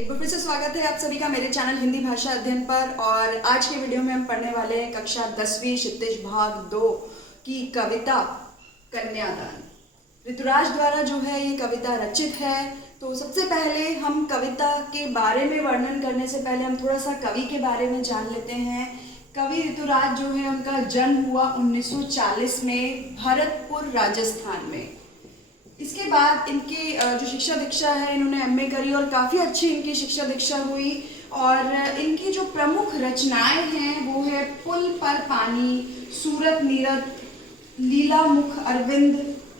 एक बार फिर से स्वागत है आप सभी का मेरे चैनल हिंदी भाषा अध्ययन पर। और आज के वीडियो में हम पढ़ने वाले हैं कक्षा 10वीं क्षितिज भाग 2 की कविता कन्यादान। ऋतुराज द्वारा जो है ये कविता रचित है। तो सबसे पहले हम कविता के बारे में वर्णन करने से पहले हम थोड़ा सा कवि के बारे में जान लेते हैं। कवि ऋतुराज जो है उनका जन्म हुआ 1940 में भरतपुर राजस्थान में। इसके बाद इनकी जो शिक्षा दीक्षा है, इन्होंने एमए करी और काफ़ी अच्छी इनकी शिक्षा दीक्षा हुई। और इनकी जो प्रमुख रचनाएं हैं वो है पुल पर पानी, सूरत नीरत, लीला मुख अरविंद,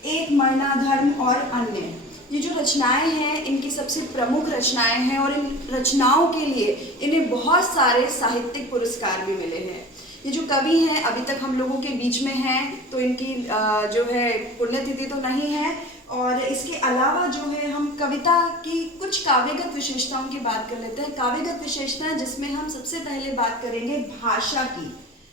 एक मरना धर्म और अन्य। ये जो रचनाएं हैं इनकी सबसे प्रमुख रचनाएं हैं और इन रचनाओं के लिए इन्हें बहुत सारे साहित्यिक पुरस्कार भी मिले हैं। ये जो कवि हैं अभी तक हम लोगों के बीच में हैं, तो इनकी जो है पुण्यतिथि तो नहीं है। और इसके अलावा जो है हम कविता की कुछ काव्यगत विशेषताओं की बात कर लेते हैं। काव्यगत विशेषताएं जिसमें हम सबसे पहले बात करेंगे भाषा की।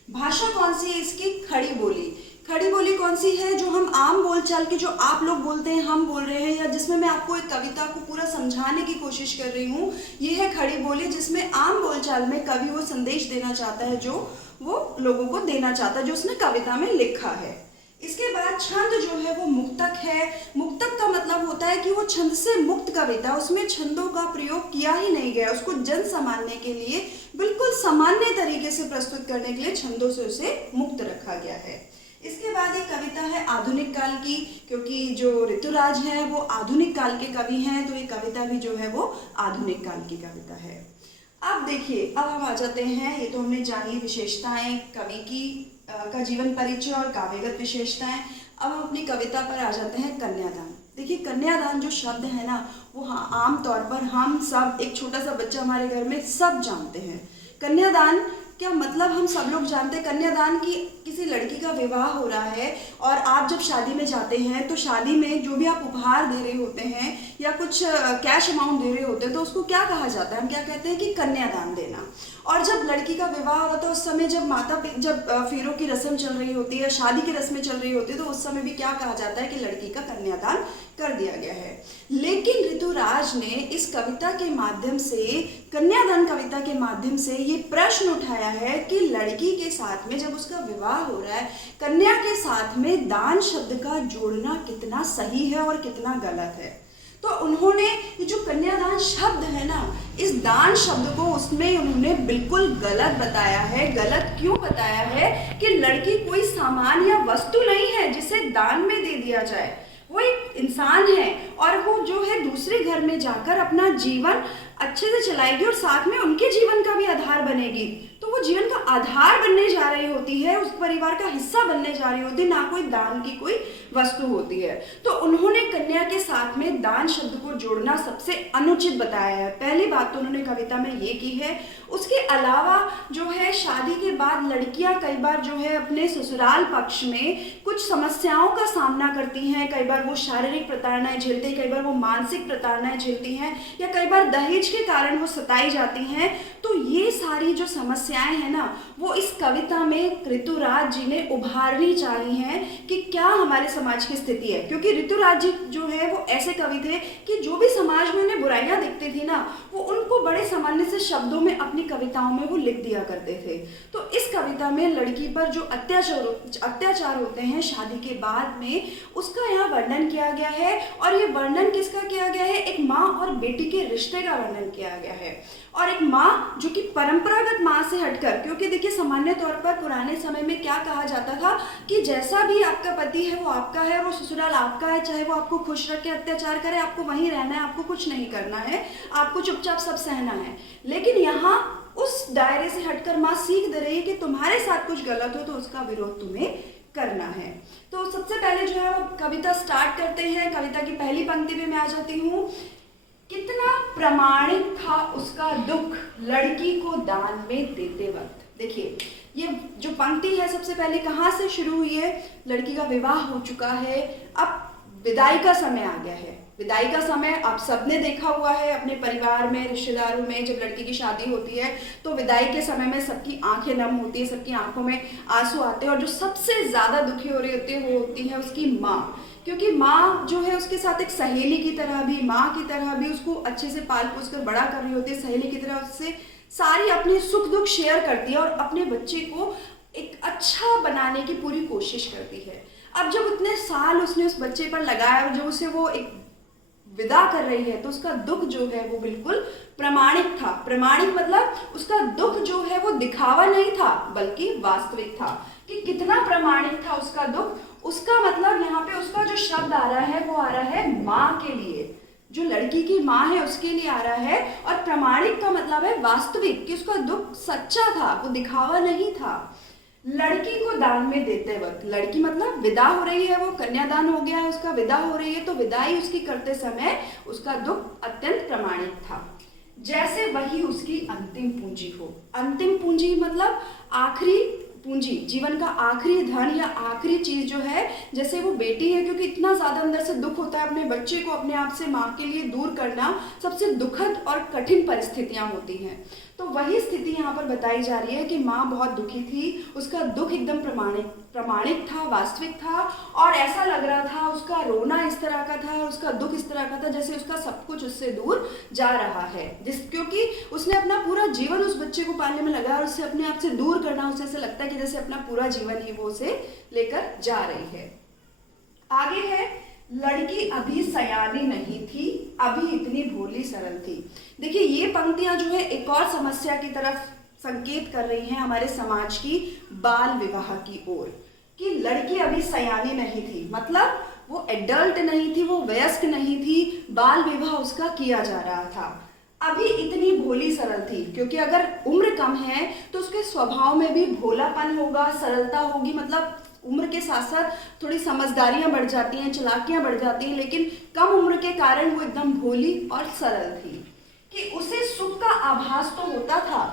भाषा कौन सी है इसकी? खड़ी बोली। खड़ी बोली कौन सी है? जो हम आम बोलचाल की, जो आप लोग बोलते हैं हम बोल रहे हैं, या जिसमें मैं आपको एक कविता को पूरा समझाने की कोशिश कर रही हूँ, ये है खड़ी बोली, जिसमें आम बोलचाल में कवि वो संदेश देना चाहता है जो वो लोगों को देना चाहता है, जो उसने कविता में लिखा है। इसके बाद छंद जो है वो मुक्तक है। मुक्तक का मतलब होता है कि वो छंद से मुक्त कविता, उसमें छंदों का प्रयोग किया ही नहीं गया, उसको जन सामान्य के लिए बिल्कुल सामान्य तरीके से प्रस्तुत करने के लिए छंदों से उसे मुक्त रखा गया है। इसके बाद एक कविता है आधुनिक काल की, क्योंकि जो ऋतुराज है वो आधुनिक काल के कवि हैं, तो ये कविता भी जो है वो आधुनिक काल की कविता है। अब देखिए, अब हम आ जाते हैं, ये तो हमने जानी विशेषताएं कवि की का जीवन परिचय और काव्यगत विशेषताएं। अब हम अपनी कविता पर आ जाते हैं कन्यादान। देखिए, कन्यादान जो शब्द है ना वो आम तौर पर हम सब, एक छोटा सा बच्चा हमारे घर में सब जानते हैं। कन्यादान क्या मतलब हम सब लोग जानते हैं। कन्यादान की किसी लड़की का विवाह हो रहा है और आप जब शादी में जाते हैं तो शादी में जो भी आप उपहार दे रहे होते हैं या कुछ कैश अमाउंट दे रहे होते हैं तो उसको क्या कहा जाता है? हम क्या कहते हैं कि कन्यादान देना। और जब लड़की का विवाह हो रहा था उस समय जब जब फेरों की रस्म चल रही होती है, शादी की रस्में चल रही होती है, तो उस समय भी क्या कहा जाता है कि लड़की का कन्यादान कर दिया गया है। लेकिन ऋतुराज ने इस कविता के माध्यम से, कन्यादान कविता के माध्यम से ये प्रश्न उठाया है कि लड़की के साथ में जब उसका विवाह हो रहा है, कन्या के साथ में दान शब्द का जोड़ना कितना सही है और कितना गलत है। तो उन्होंने ये जो कन्यादान शब्द है ना, इस दान शब्द को उसमें उन्होंने बिल्कुल गलत बताया है। गलत क्यों बताया है? कि लड़की कोई सामान या वस्तु नहीं है जिसे दान में दे दिया जाए। वो एक इंसान है और वो जो है दूसरे घर में जाकर अपना जीवन अच्छे से चलाएगी और साथ में उनके जीवन का भी आधार बनेगी। तो वो जीवन का आधार बनने जा रही होती है, उस परिवार का हिस्सा बनने जा रही होती है, ना कोई दान की कोई वस्तु होती है। तो उन्होंने कन्या के साथ में दान शब्द को जोड़ना सबसे अनुचित बताया है। पहली बात तो उन्होंने कविता में ये की है। उसके अलावा जो है शादी के बाद लड़कियां कई बार जो है अपने ससुराल पक्ष में कुछ समस्याओं का सामना करती हैं। कई बार वो शारीरिक प्रताड़नाएं झेलती हैं, कई बार वो मानसिक प्रताड़नाएं झेलती हैं, या कई बार दहेज के कारण वो सताई जाती हैं। तो ये सारी जो समस्याएं हैं ना वो इस कविता में ऋतुराज जी ने उभारनी चाही हैं कि क्या हमारे समाज की स्थिति है। क्योंकि ऋतुराज जी जो है वो ऐसे कवि थे कि जो भी समाज में उन्हें बुराइयां दिखती थी ना वो उनको बड़े सामान्य से शब्दों में अपनी कविताओं में वो लिख दिया करते थे। तो इस कविता में लड़की पर जो अत्याचार होते हैं शादी के बाद में, उसका यहाँ वर्णन किया गया है। और ये वर्णन किसका किया गया है? एक माँ और बेटी के रिश्ते का वर्णन किया गया है। और एक माँ जो कि परंपरागत माँ से हटकर, क्योंकि देखिए सामान्य तौर पर पुराने समय में क्या कहा जाता था कि जैसा भी आपका पति है वो आपका है, वो ससुराल आपका है, चाहे वो आपको खुश रख के अत्याचार करे, आपको वहीं रहना है, आपको कुछ नहीं करना है, आपको चुपचाप सब सहना है। लेकिन यहाँ उस दायरे से हटकर माँ सीख दे रही है कि तुम्हारे साथ कुछ गलत हो तो उसका विरोध तुम्हें करना है। तो सबसे पहले जो है वो कविता स्टार्ट करते हैं। कविता की पहली पंक्ति में मैं आ जाती हूँ। कितना प्रामाणिक था उसका दुख लड़की को दान में देते वक्त। देखिए, ये जो पंक्ति है सबसे पहले कहाँ से शुरू हुई है? लड़की का विवाह हो चुका है, अब विदाई का समय आ गया है। विदाई का समय आप सबने देखा हुआ है अपने परिवार में, रिश्तेदारों में, जब लड़की की शादी होती है तो विदाई के समय में सबकी आंखें नम होती है, सबकी आंखों में आंसू आते हैं और जो सबसे ज़्यादा दुखी हो रही होती है वो होती है उसकी माँ, क्योंकि माँ जो है उसके साथ एक सहेली की तरह भी, माँ की तरह भी उसको अच्छे से पाल पोस कर बड़ा कर रही होती है, सहेली की तरह उससे सारी अपने सुख दुख शेयर करती है और अपने बच्चे को एक अच्छा बनाने की पूरी कोशिश करती है। अब जब उतने साल उसने उस बच्चे पर लगाया और जो उसे वो एक विदा कर रही है तो उसका दुख जो है वो बिल्कुल प्रमाणिक था। प्रमाणिक मतलब उसका दुख जो है वो दिखावा नहीं था बल्कि वास्तविक था। कि कितना प्रमाणिक था उसका दुख, उसका मतलब यहाँ पे उसका जो शब्द आ रहा है वो आ रहा है माँ के लिए, जो लड़की की माँ है उसके लिए आ रहा है। और प्रमाणिक का मतलब है वास्तविक, कि उसका दुख सच्चा था, वो दिखावा नहीं था। लड़की को दान में देते वक्त, लड़की मतलब विदा हो रही है, वो कन्यादान हो गया है उसका, विदा हो रही है, तो विदाई उसकी करते समय उसका दुख अत्यंत प्रमाणिक था, जैसे वही उसकी अंतिम पूंजी हो। अंतिम पूंजी मतलब आखिरी पूंजी, जीवन का आखिरी धन या आखिरी चीज जो है, जैसे वो बेटी है, क्योंकि इतना ज्यादा अंदर से दुख होता है, अपने बच्चे को अपने आप से माँ के लिए दूर करना सबसे दुखद और कठिन परिस्थितियां होती हैं। तो वही स्थिति यहाँ पर बताई जा रही है कि माँ बहुत दुखी थी, उसका दुख एकदम प्रमाणिक था, वास्तविक था, और ऐसा लग रहा था उसका रोना इस तरह का था, उसका दुख इस तरह का था जैसे उसका सब कुछ उससे दूर जा रहा है, क्योंकि उसने अपना पूरा जीवन उस बच्चे को पालने में लगाया और उससे अपने आप से दूर करना, उसे ऐसा लगता है कि जैसे अपना पूरा जीवन ही वो उसे लेकर जा रही है। आगे है, लड़की अभी सयानी नहीं थी, अभी इतनी भोली सरल थी। देखिए ये पंक्तियां जो है एक और समस्या की तरफ संकेत कर रही हैं हमारे समाज की बाल विवाह की ओर, कि लड़की अभी सयानी नहीं थी, मतलब वो एडल्ट नहीं थी, वो वयस्क नहीं थी, बाल विवाह उसका किया जा रहा था। अभी इतनी भोली सरल थी, क्योंकि अगर उम्र कम है तो उसके स्वभाव में भी भोलापन होगा, सरलता होगी, मतलब उम्र के साथ साथ थोड़ी समझदारियां बढ़ जाती हैं, चालाकियां बढ़ जाती हैं, लेकिन कम उम्र के कारण वो एकदम भोली और सरल थी। कि उसे सुख का आभास तो होता था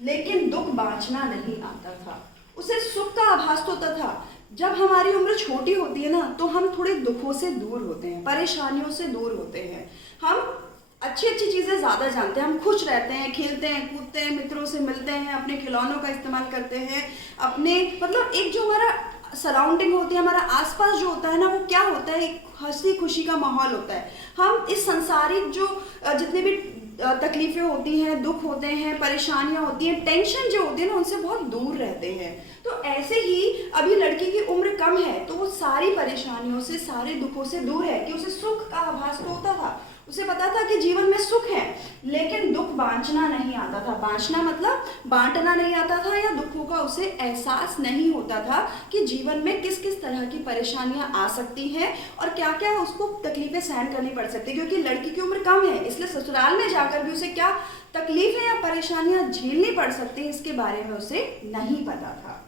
लेकिन दुख बांचना नहीं आता था। उसे सुख का आभास तो होता था, जब हमारी उम्र छोटी होती है ना तो हम थोड़े दुखों से दूर होते हैं, परेशानियों से दूर होते हैं, हम अच्छी अच्छी चीज़ें ज़्यादा जानते हैं, हम खुश रहते हैं, खेलते हैं, कूदते हैं, मित्रों से मिलते हैं, अपने खिलौनों का इस्तेमाल करते हैं, अपने मतलब एक जो हमारा सराउंडिंग होती है, हमारा आसपास जो होता है ना, वो क्या होता है, एक हंसी खुशी का माहौल होता है। हम इस संसारिक जो जितने भी तकलीफें होती हैं, दुख होते हैं, परेशानियां होती हैं, टेंशन जो होती है ना, उनसे बहुत दूर रहते हैं। तो ऐसे ही अभी लड़की की उम्र कम है तो वो सारी परेशानियों से, सारे दुखों से दूर है, कि उसे सुख का आभास तो होता था, उसे पता था कि जीवन में सुख है, लेकिन दुख बांटना नहीं आता था। बांटना मतलब बांटना नहीं आता था, या दुखों का उसे एहसास नहीं होता था कि जीवन में किस किस तरह की परेशानियां आ सकती हैं और क्या क्या उसको तकलीफें सहन करनी पड़ सकती है। क्योंकि लड़की की उम्र कम है, इसलिए ससुराल में जाकर भी उसे क्या तकलीफें या परेशानियां झेलनी पड़ सकती हैं, इसके बारे में उसे नहीं पता था।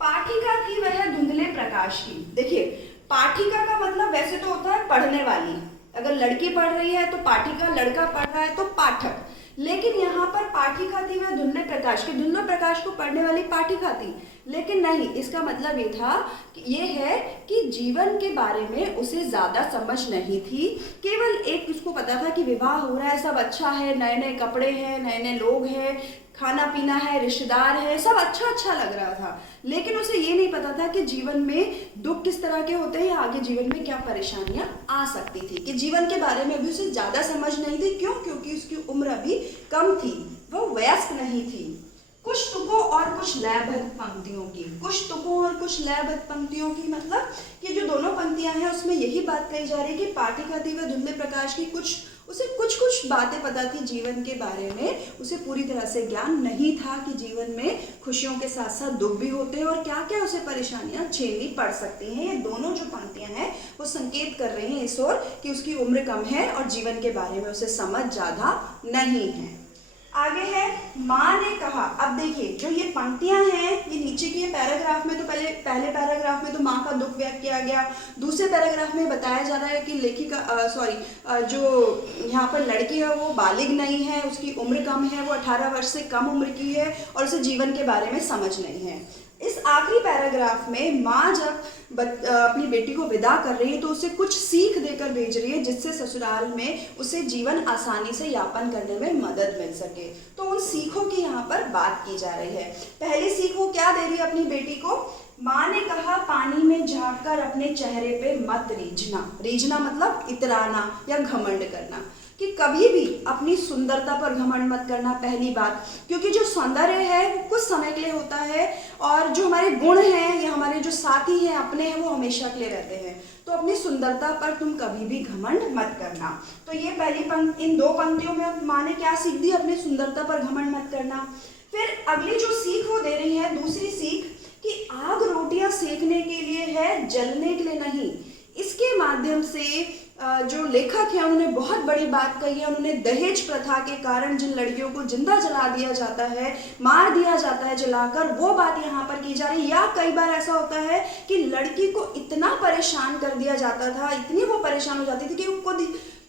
पाठिका थी वह धुंधले प्रकाश की। देखिए पाठिका का मतलब वैसे तो होता है पढ़ने वाली, अगर लड़की पढ़ रही है तो पाठिका, लड़का पढ़ रहा है तो पाठक, लेकिन यहाँ पर पाठिका थी वह धुंधले प्रकाश की, धुंधले प्रकाश को पढ़ने वाली पाठिका थी। लेकिन नहीं, इसका मतलब ये था कि ये है कि जीवन के बारे में उसे ज़्यादा समझ नहीं थी, केवल एक उसको पता था कि विवाह हो रहा है, सब अच्छा है, नए नए कपड़े हैं, नए नए लोग हैं, खाना पीना है, रिश्तेदार है, सब अच्छा अच्छा लग रहा था, लेकिन उसे ये नहीं पता था कि जीवन में दुख किस तरह के होते हैं या आगे जीवन में क्या परेशानियां आ सकती थी, कि जीवन के बारे में अभी उसे ज़्यादा समझ नहीं थी। क्यों? क्योंकि उसकी उम्र अभी कम थी, वो वयस्क नहीं थी। कुछ तुकों और कुछ लयबद्ध पंक्तियों की, कुछ तुकों और कुछ लयबद्ध पंक्तियों की मतलब ये जो दोनों पंक्तियां हैं उसमें यही बात कही जा रही है कि पाठिका थी वह धुंधले प्रकाश की, उसे कुछ बातें पता थी जीवन के बारे में, उसे पूरी तरह से ज्ञान नहीं था कि जीवन में खुशियों के साथ साथ दुख भी होते हैं और क्या क्या उसे परेशानियां झेलनी पड़ सकती हैं। ये दोनों जो पंक्तियां हैं वो संकेत कर रही हैं इस ओर कि उसकी उम्र कम है और जीवन के बारे में उसे समझ ज़्यादा नहीं है। आगे है, माँ ने कहा। अब देखिए जो ये पंक्तियां हैं ये नीचे की पैराग्राफ में तो पहले पैराग्राफ में तो माँ का दुख व्यक्त किया गया, दूसरे पैराग्राफ में बताया जा रहा है कि लेखिका जो यहाँ पर लड़की है वो बालिग नहीं है, उसकी उम्र कम है, वो 18 वर्ष से कम उम्र की है और उसे जीवन के बारे में समझ नहीं है। इस आखिरी पैराग्राफ में माँ जब अपनी बेटी को विदा कर रही है तो उसे कुछ सीख देकर भेज रही है जिससे ससुराल में उसे जीवन आसानी से यापन करने में मदद मिल सके। तो उन सीखों की यहाँ पर बात की जा रही है। पहली सीख वो क्या दे रही है अपनी बेटी को? माँ ने कहा पानी में झांककर अपने चेहरे पे मत रीझना। रीझना मतलब इतराना या घमंड करना, कि कभी भी अपनी सुंदरता पर घमंड मत करना, पहली बात। क्योंकि जो सौंदर्य है वो कुछ समय के लिए होता है और जो हमारे गुण हैं या हमारे जो साथी हैं अपने हैं वो हमेशा के लिए रहते हैं। तो अपनी सुंदरता पर तुम कभी भी घमंड मत करना। तो ये पहली पंक्ति, इन दो पंक्तियों में माँ ने क्या सीख दी? अपनी सुंदरता पर घमंड मत करना। फिर अगली जो सीख वो दे रही है, दूसरी सीख, कि आग रोटियां सेकने के लिए है, जलने के लिए नहीं। इसके माध्यम से जो लेखक है उन्होंने बहुत बड़ी बात कही है। उन्होंने दहेज प्रथा के कारण जिन लड़कियों को जिंदा जला दिया जाता है, मार दिया जाता है जलाकर, वो बात यहाँ पर की जा रही है। या कई बार ऐसा होता है कि लड़की को इतना परेशान कर दिया जाता था, इतनी वो परेशान हो जाती थी कि वो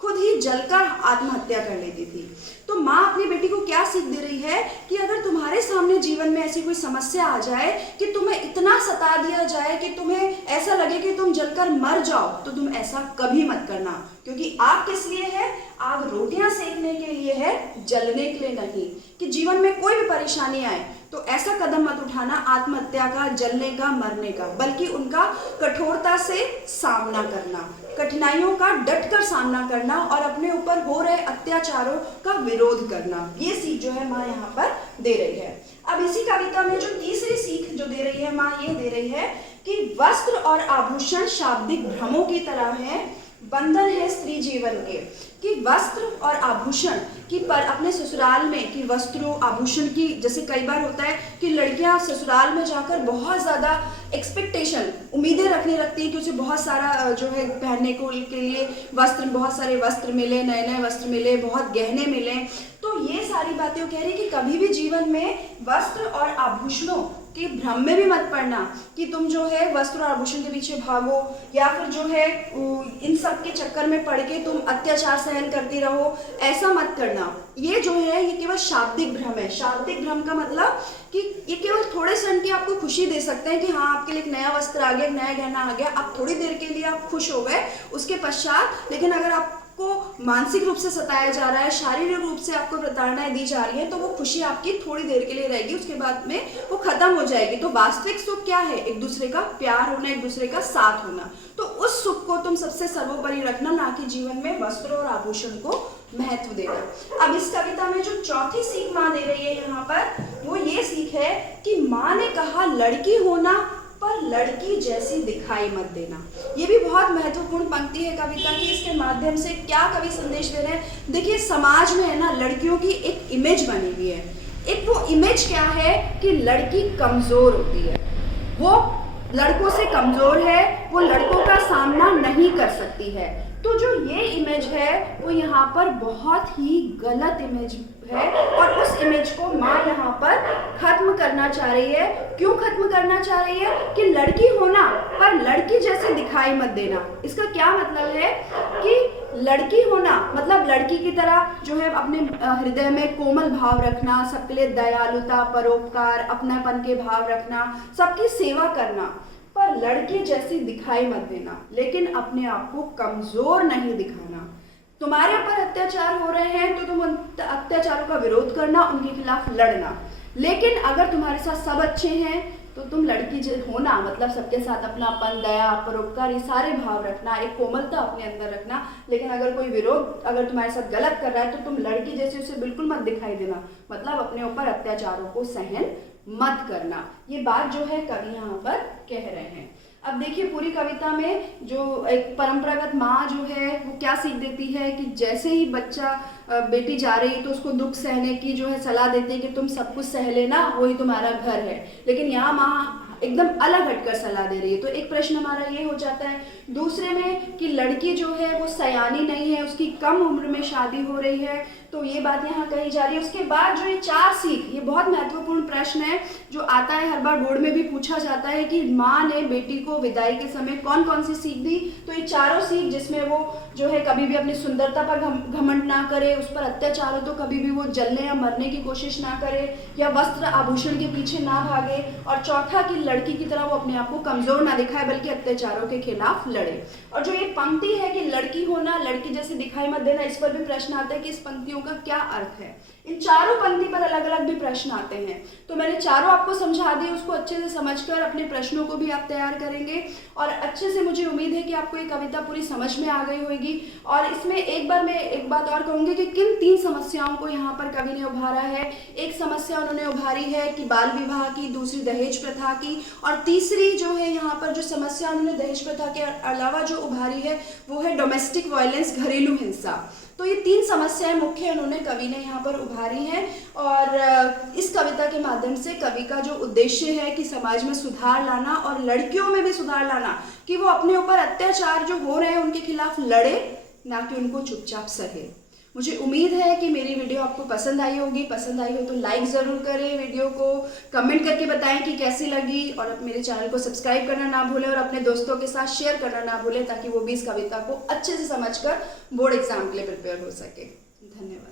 खुद ही जलकर आत्महत्या कर लेती थी। तो माँ अपनी बेटी को क्या सीख दे रही है कि अगर तुम्हारे सामने जीवन में ऐसी कोई समस्या आ जाए कि तुम्हें इतना सता दिया जाए कि तुम्हें ऐसा लगे कि तुम जलकर मर जाओ, तो तुम ऐसा कभी मत करना। क्योंकि आग किस लिए है? आग रोटियां सेकने के लिए है, जलने के लिए नहीं। कि जीवन में कोई भी परेशानी आए तो ऐसा कदम मत उठाना आत्महत्या का, जलने का, मरने का, बल्कि उनका कठोरता से सामना करना, कठिनाइयों का डटकर सामना करना और अपने ऊपर हो रहे अत्याचारों का विरोध करना। ये सीख जो है माँ यहाँ पर दे रही है। अब इसी कविता में जो तीसरी सीख जो दे रही है माँ, ये दे रही है कि वस्त्र और आभूषण शाब्दिक भ्रमों की तरह है, बंधन है स्त्री जीवन के। कि वस्त्र और आभूषण की पर अपने ससुराल में कि वस्त्रों आभूषण की, जैसे कई बार होता है कि लड़कियां ससुराल में जाकर बहुत ज़्यादा एक्सपेक्टेशन, उम्मीदें रखने लगती हैं कि उसे बहुत सारा जो है पहनने को के लिए वस्त्र, बहुत सारे वस्त्र मिले, नए नए वस्त्र मिले, बहुत गहने मिले। तो ये सारी बातें वो कह रही है कि कभी भी जीवन में वस्त्र और आभूषणों कि भ्रम में भी मत पड़ना कि तुम जो है वस्त्र और आभूषण के पीछे भागो, या फिर जो है इन सब के चक्कर में पड़ के तुम अत्याचार सहन करती रहो, ऐसा मत करना। ये जो है ये केवल शाब्दिक भ्रम है। शाब्दिक भ्रम का मतलब कि ये केवल थोड़े क्षण की आपको खुशी दे सकते हैं कि हाँ आपके लिए एक नया वस्त्र आ गया, एक नया गहना आ गया, आप थोड़ी देर के लिए आप खुश हो गए, उसके पश्चात लेकिन अगर आपको मानसिक रूप से सताया जा रहा है, शारीरिक रूप से आपको प्रताड़नाएं दी जा रही है, तो वो खुशी आपकी थोड़ी देर के लिए रहेगी, उसके बाद में वो खत्म हो जाएगी। तो वास्तविक सुख क्या है? एक दूसरे का प्यार होना, एक दूसरे का साथ होना। तो उस सुख को तुम सबसे सर्वोपरि रखना, ना कि जीवन में वस्त्र और आभूषण को महत्व देना। अब इस कविता में जो चौथी सीख माँ दे रही है यहाँ पर, वो ये सीख है कि माँ ने कहा लड़की होना पर लड़की जैसी दिखाई मत देना। ये भी बहुत महत्वपूर्ण पंक्ति है कविता की। इसके माध्यम से क्या कवि संदेश दे रहे हैं? देखिए समाज में है ना लड़कियों की एक इमेज बनी हुई है। एक वो इमेज क्या है कि लड़की कमजोर होती है, वो लड़कों से कमजोर है, वो लड़कों का सामना नहीं कर सकती है। तो जो ये इमेज है वो यहाँ पर बहुत ही गलत इमेज है और उस इमेज को माँ यहाँ पर खत्म करना चाह रही है। क्यों खत्म करना चाह रही है? कि लड़की होना पर लड़की जैसे दिखाई मत देना। इसका क्या मतलब है कि लड़की होना मतलब लड़की की तरह जो है अपने हृदय में कोमल भाव रखना, सबके लिए दयालुता, परोपकार, अपनापन के भाव रखना, सबकी सेवा करना, पर लड़की जैसी दिखाई मत देना, लेकिन अपने आप को कमजोर नहीं दिखाना। तुम्हारे ऊपर अत्याचार हो रहे हैं तो तुम उन अत्याचारों का विरोध करना, उनके खिलाफ लड़ना। लेकिन अगर तुम्हारे साथ सब अच्छे हैं तो तुम लड़की होना मतलब सबके साथ अपनापन, दया, परोपकार, ये सारे भाव रखना, एक कोमलता अपने अंदर रखना। लेकिन अगर कोई विरोध अगर तुम्हारे साथ गलत कर रहा है तो तुम लड़की जैसे उसे बिल्कुल मत दिखाई देना, मतलब अपने ऊपर अत्याचारों को सहन मत करना। ये बात जो है कवि यहाँ पर कह रहे हैं। अब देखिए पूरी कविता में जो एक परंपरागत माँ जो है वो क्या सीख देती है कि जैसे ही बच्चा बेटी जा रही तो उसको दुख सहने की जो है सलाह देती है कि तुम सब कुछ सह लेना, वही तुम्हारा घर है। लेकिन यहाँ माँ एकदम अलग हटकर सलाह दे रही है। तो एक प्रश्न हमारा ये हो जाता है। दूसरे में कि लड़की जो है वो सयानी नहीं है, उसकी कम उम्र में शादी हो रही है, तो ये बात यहाँ कही जा रही है। उसके बाद जो ये 4 सीख, ये बहुत महत्वपूर्ण प्रश्न है जो आता है हर बार बोर्ड में भी पूछा जाता है कि माँ ने बेटी को विदाई के समय कौन कौन सी सीख दी। तो ये चारों सीख, जिसमें वो जो है कभी भी अपनी सुंदरता पर घमंड ना करे, उस पर अत्याचार हो तो कभी भी वो जलने या मरने की कोशिश ना करे, या वस्त्र आभूषण के पीछे ना भागे, और चौथा कि लड़की की तरह वो अपने आप को कमजोर ना दिखाए बल्कि अत्याचारों के खिलाफ लड़े। और जो ये पंक्ति है कि लड़की होना लड़की जैसे दिखाई मत देना, इस पर भी प्रश्न आता है कि इस पंक्तियों का क्या अर्थ है। इन चारों पंक्ति पर अलग अलग भी प्रश्न आते हैं, तो मैंने चारों आपको समझा दी। उसको अच्छे से समझकर अपने प्रश्नों को भी आप तैयार करेंगे और अच्छे से, मुझे उम्मीद है कि आपको ये कविता पूरी समझ में आ गई होगी। और इसमें मैं एक बात और कहूँगी कि किन 3 समस्याओं को यहाँ पर कवि ने उभारा है। एक समस्या उन्होंने उभारी है कि बाल विवाह की, दूसरी दहेज प्रथा की, और तीसरी जो है यहाँ पर जो समस्या उन्होंने दहेज प्रथा के अलावा जो उभारी है वो है डोमेस्टिक वायलेंस, घरेलू हिंसा। तो ये 3 समस्याएं मुख्य उन्होंने कवि ने यहाँ पर उभारी हैं। और इस कविता के माध्यम से कवि का जो उद्देश्य है कि समाज में सुधार लाना और लड़कियों में भी सुधार लाना, कि वो अपने ऊपर अत्याचार जो हो रहे हैं उनके खिलाफ लड़े, ना कि उनको चुपचाप सहे। मुझे उम्मीद है कि मेरी वीडियो आपको पसंद आई होगी। पसंद आई हो तो लाइक ज़रूर करें, वीडियो को कमेंट करके बताएं कि कैसी लगी, और अब मेरे चैनल को सब्सक्राइब करना ना भूलें और अपने दोस्तों के साथ शेयर करना ना भूलें, ताकि वो भी इस कविता को अच्छे से समझकर बोर्ड एग्जाम के लिए प्रिपेयर हो सके। धन्यवाद।